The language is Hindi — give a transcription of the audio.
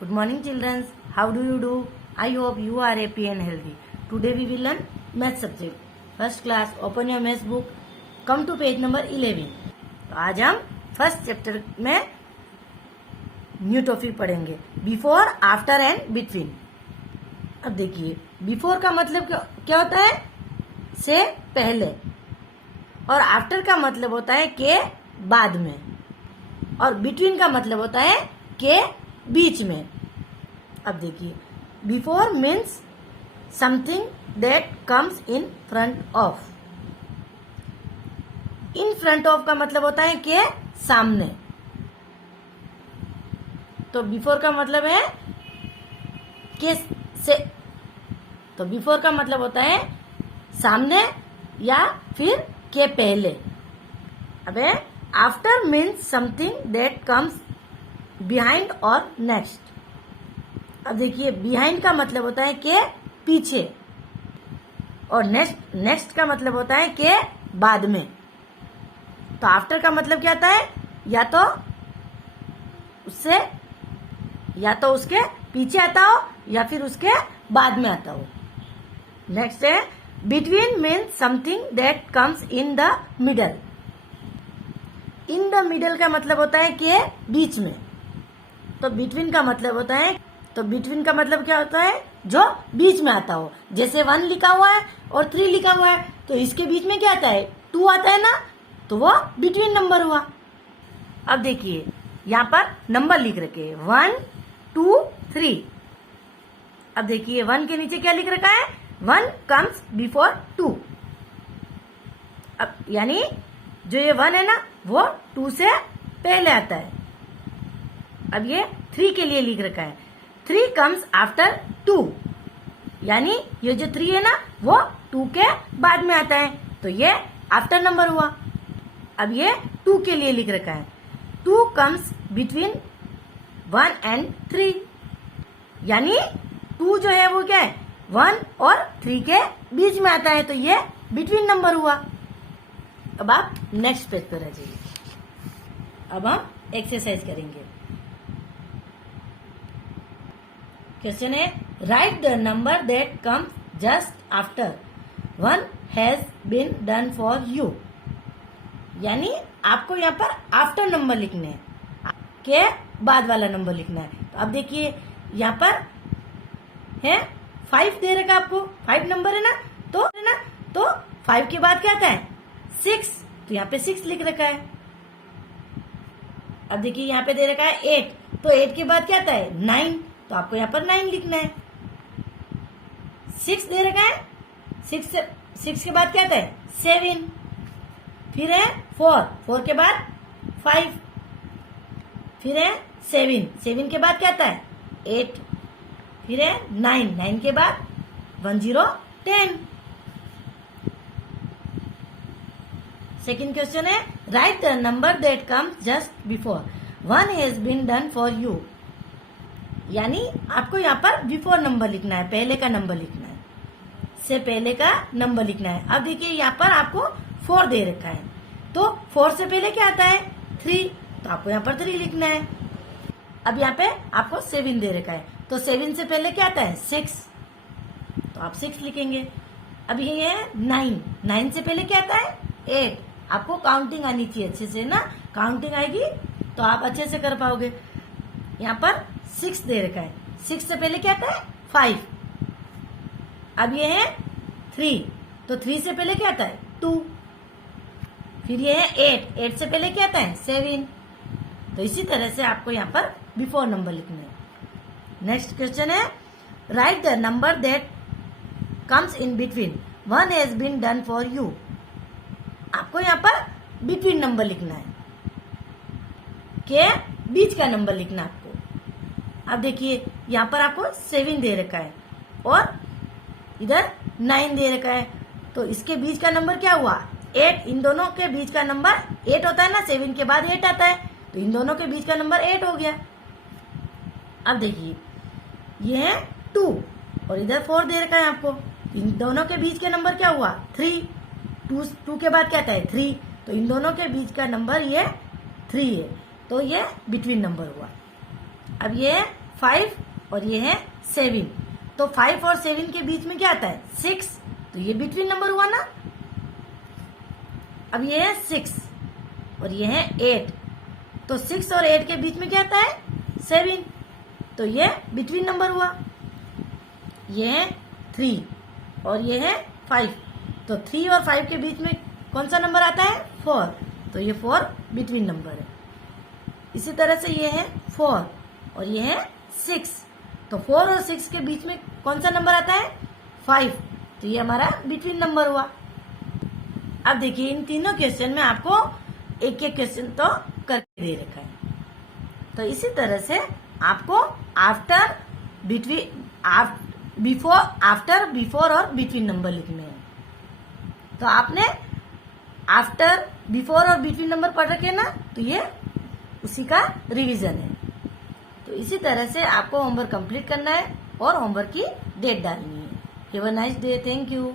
Good morning, children. How do you do? I hope you are happy and healthy. Today we will learn math subject. First class. Open your math book. Come to page number 11. तो आज हम फर्स्ट चैप्टर में न्यू टॉपिक पढ़ेंगे, बिफोर, आफ्टर एंड बिटवीन। अब देखिए, बिफोर का मतलब क्या होता है? से पहले। और आफ्टर का मतलब होता है के बाद में। और बिटवीन का मतलब होता है के बीच में। अब देखिए, before means something that comes in front of. In front of का मतलब होता है के सामने। तो बिफोर का मतलब है के से। तो बिफोर का मतलब होता है सामने या फिर के पहले। अब after means something that comes behind और नेक्स्ट। अब देखिए, बिहाइंड का मतलब होता है के पीछे, और नेक्स्ट का मतलब होता है के बाद में। तो आफ्टर का मतलब क्या आता है? या तो उसके पीछे आता हो या फिर उसके बाद में आता हो। नेक्स्ट है between means something that comes in the middle. In the middle का मतलब होता है कि बीच में। तो बिटवीन का मतलब होता है, तो बिटवीन का मतलब क्या होता है? जो बीच में आता हो। जैसे 1 लिखा हुआ है और 3 लिखा हुआ है, तो इसके बीच में क्या आता है? 2 आता है ना, तो वो बिटवीन नंबर हुआ। अब देखिए, यहाँ पर नंबर लिख रखे 1 2 3। अब देखिए, 1 के नीचे क्या लिख रखा है? 1 कम्स बिफोर 2। अब यानी जो ये 1 है ना, वो 2 से पहले आता है। अब ये 3 के लिए लिख रखा है 3 कम्स आफ्टर 2। यानी ये जो 3 है ना, वो 2 के बाद में आता है, तो ये आफ्टर नंबर हुआ। अब ये 2 के लिए लिख रखा है 2 कम्स बिटवीन 1 एंड 3। यानी 2 जो है वो क्या है? 1 और 3 के बीच में आता है, तो ये बिटवीन नंबर हुआ। अब आप नेक्स्ट पेज पर आ जाइए। अब हम एक्सरसाइज करेंगे। क्वेश्चन है, write the number that comes just after 1 has been done for you. यानी आपको यहाँ पर आफ्टर नंबर लिखना है, के बाद वाला नंबर लिखना है। तो अब देखिए, यहाँ पर है 5 दे रखा आपको, 5 नंबर है ना, तो 5 के बाद क्या आता है? 6। तो यहाँ पे 6 लिख रखा है। अब देखिए, यहाँ पे दे रखा है 8, तो 8 के बाद क्या आता है? 9। तो आपको यहाँ पर 9 लिखना है। 6 दे रखा है, 6 के बाद क्या आता है? 7। फिर है 4 के बाद 5। फिर है 7 के बाद क्या आता है? 8। फिर है 9 के बाद 1 0 10। सेकेंड क्वेश्चन है, write the number that comes just before 1 has been done for you. यानी आपको यहाँ पर बिफोर नंबर लिखना है, पहले का नंबर लिखना है, से पहले का नंबर लिखना है। अब देखिए, यहाँ पर आपको 4 दे रखा है, तो 4 से पहले क्या आता है? 3। तो आपको यहाँ पर 3 लिखना है। अब यहाँ पे आपको 7 दे रखा है, तो 7 से पहले क्या आता है? 6। तो आप 6 लिखेंगे। अब ये है 9 से पहले क्या आता है? 8। आपको काउंटिंग आनी चाहिए अच्छे से ना, काउंटिंग आएगी तो आप अच्छे से कर पाओगे। यहाँ पर 6 दे रखा है, 6 से पहले क्या आता है? 5। अब ये है 3, तो 3 से पहले क्या आता है? 2। फिर ये है 8 से पहले क्या आता है? 7। तो इसी तरह से आपको यहाँ पर बिफोर नंबर लिखना है। नेक्स्ट क्वेश्चन है, write the number that comes in between 1 has been done for you. आपको यहाँ पर बिटवीन नंबर लिखना है, के बीच का नंबर लिखना है आपको। अब देखिए, यहाँ पर आपको 7 दे रखा है और इधर 9 दे रखा है, तो इसके बीच का नंबर क्या हुआ? 8। इन दोनों के बीच का नंबर 8 होता है ना, 7 के बाद 8 आता है, तो इन दोनों के बीच का नंबर 8 हो गया। अब देखिए, ये है 2 और इधर 4 दे रखा है आपको, इन दोनों के बीच का नंबर क्या हुआ? 3। 2 के बाद क्या आता है? 3। तो इन दोनों के बीच का नंबर ये 3 है, तो ये बिटवीन नंबर हुआ। अब ये 5 और ये है 7। तो 5 और 7 के बीच में क्या आता है 6, तो ये बिटवीन नंबर हुआ ना। अब ये है 6 और ये है 8, तो 6 और 8 के बीच में क्या आता है 7, तो ये बिटवीन नंबर हुआ। ये है 3 और ये है 5, तो 3 और 5 के बीच में कौन सा नंबर आता है 4, तो ये 4 बिटवीन नंबर है। इसी तरह से ये है 4 और ये है 6, तो 4 और 6 के बीच में कौन सा नंबर आता है 5, तो ये हमारा बिटवीन नंबर हुआ। अब देखिए इन तीनों क्वेश्चन में आपको एक एक क्वेश्चन तो करके दे रखा है। तो इसी तरह से आपको after, between, before, after, before और बिटवीन नंबर लिखने हैं। तो आपने आफ्टर, बिफोर और बिटवीन नंबर पढ़ रखे ना, तो ये उसी का रिवीजन है। तो इसी तरह से आपको होमवर्क कंप्लीट करना है और होमवर्क की डेट डालनी है। Have a nice day, thank you.